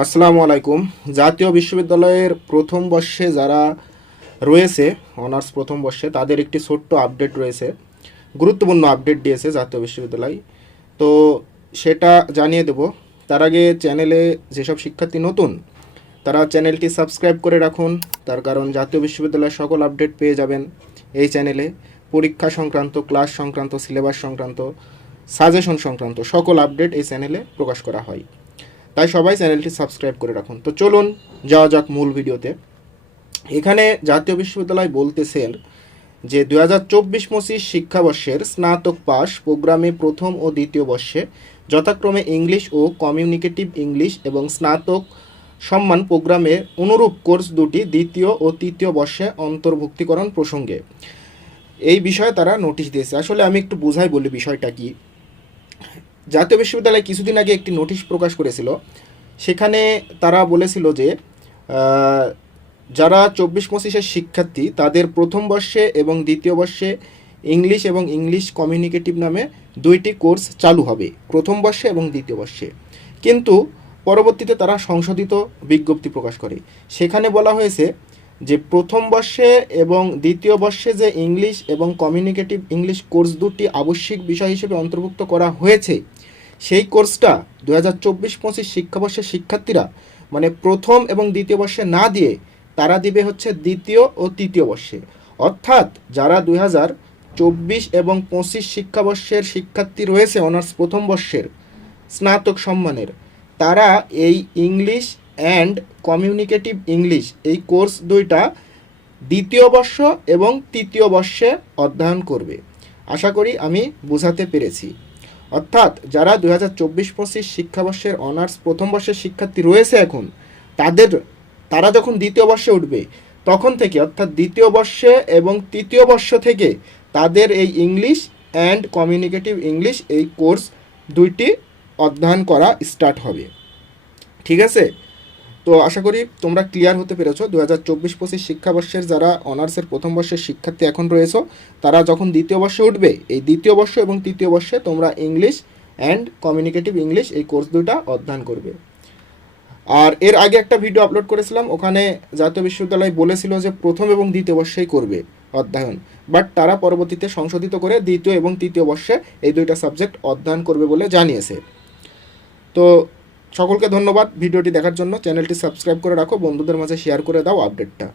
আসসালামু আলাইকুম। জাতীয় বিশ্ববিদ্যালয়ের প্রথম বর্ষে যারা রয়েছে, অনার্স প্রথম বর্ষে, তাদের একটি ছোট্ট আপডেট রয়েছে। গুরুত্বপূর্ণ আপডেট দিয়েছে জাতীয় বিশ্ববিদ্যালয়, তো সেটা জানিয়ে দেব। তার আগে চ্যানেলে যেসব শিক্ষার্থী নতুন, তারা চ্যানেলটি সাবস্ক্রাইব করে রাখুন। তার কারণ জাতীয় বিশ্ববিদ্যালয়ের সকল আপডেট পেয়ে যাবেন এই চ্যানেলে। পরীক্ষা সংক্রান্ত, ক্লাস সংক্রান্ত, সিলেবাস সংক্রান্ত, সাজেশন সংক্রান্ত সকল আপডেট এই চ্যানেলে প্রকাশ করা হয়। তাই সবাই চ্যানেলটি সাবস্ক্রাইব করে রাখুন। তো চলুন যাওয়া যাক মূল ভিডিওতে। এখানে জাতীয় বিশ্ববিদ্যালয় বলতেছেন যে 2024-25 শিক্ষাবর্ষের স্নাতক পাস প্রোগ্রামে প্রথম ও দ্বিতীয় বর্ষে যথাক্রমে ইংলিশ ও কমিউনিকেটিভ ইংলিশ এবং স্নাতক সম্মান প্রোগ্রামে অনুরূপ কোর্স দুটি দ্বিতীয় ও তৃতীয় বর্ষে অন্তর্ভুক্তিকরণ প্রসঙ্গে এই বিষয়ে তারা নোটিশ দিয়েছে। আসলে আমি একটু বুঝাই বলি বিষয়টা কি। জাতীয় বিশ্ববিদ্যালয় কিছুদিন আগে একটি নোটিশ প্রকাশ করেছিল। সেখানে তারা বলেছিল যে যারা 24-25-এর শিক্ষার্থী, তাদের প্রথম বর্ষে এবং দ্বিতীয় বর্ষে ইংলিশ এবং ইংলিশ কমিউনিকেটিভ নামে দুইটি কোর্স চালু হবে প্রথম বর্ষে এবং দ্বিতীয় বর্ষে। কিন্তু পরবর্তীতে তারা সংশোধিত বিজ্ঞপ্তি প্রকাশ করে। সেখানে বলা হয়েছে যে প্রথম বর্ষে এবং দ্বিতীয় বর্ষে যে ইংলিশ এবং কমিউনিকেটিভ ইংলিশ কোর্স দুটি আবশ্যিক বিষয় হিসেবে অন্তর্ভুক্ত করা হয়েছে, সেই কোর্সটা 2024-25 শিক্ষাবর্ষের শিক্ষার্থীরা মানে প্রথম এবং দ্বিতীয় বর্ষে না দিয়ে তারা দিবে হচ্ছে দ্বিতীয় ও তৃতীয় বর্ষে। অর্থাৎ যারা 2024 এবং 25 শিক্ষাবর্ষের শিক্ষার্থী রয়েছে অনার্স প্রথম বর্ষের স্নাতক সম্মানের, তারা এই ইংলিশ অ্যান্ড কমিউনিকেটিভ ইংলিশ এই কোর্স দুইটা দ্বিতীয় বর্ষ এবং তৃতীয় বর্ষে অধ্যয়ন করবে। আশা করি আমি বোঝাতে পেরেছি। অর্থাৎ যারা 2024-25 শিক্ষাবর্ষের অনার্স প্রথম বর্ষের শিক্ষার্থী রয়েছে এখন, তারা যখন দ্বিতীয় বর্ষে উঠবে তখন থেকে, অর্থাৎ দ্বিতীয় বর্ষে এবং তৃতীয় বর্ষ থেকে তাদের এই ইংলিশ অ্যান্ড কমিউনিকেটিভ ইংলিশ এই কোর্স দুইটি অধ্যয়ন করা স্টার্ট হবে। ঠিক আছে? তো আশা করি তোমরা ক্লিয়ার হতে পেরেছো। 2024-25 শিক্ষাবর্ষের যারা অনার্সের প্রথম বর্ষের শিক্ষার্থী এখন রয়েছে, তারা যখন দ্বিতীয় বর্ষে উঠবে, এই দ্বিতীয় বর্ষ এবং তৃতীয় বর্ষে তোমরা ইংলিশ অ্যান্ড কমিউনিকেটিভ ইংলিশ এই কোর্স দুটা অধ্যয়ন করবে। আর এর আগে একটা ভিডিও আপলোড করেছিলাম, ওখানে জাতীয় বিশ্ববিদ্যালয় বলেছিল যে প্রথম এবং দ্বিতীয় বর্ষেই করবে অধ্যয়ন, বাট তারা পরবর্তীতে সংশোধিত করে দ্বিতীয় এবং তৃতীয় বর্ষে এই দুইটা সাবজেক্ট অধ্যয়ন করবে বলে জানিয়েছে। তো সকলকে ধন্যবাদ ভিডিওটি দেখার জন্য। চ্যানেলটি সাবস্ক্রাইব করে রাখো, বন্ধুদের মাঝে শেয়ার করে দাও আপডেটটা।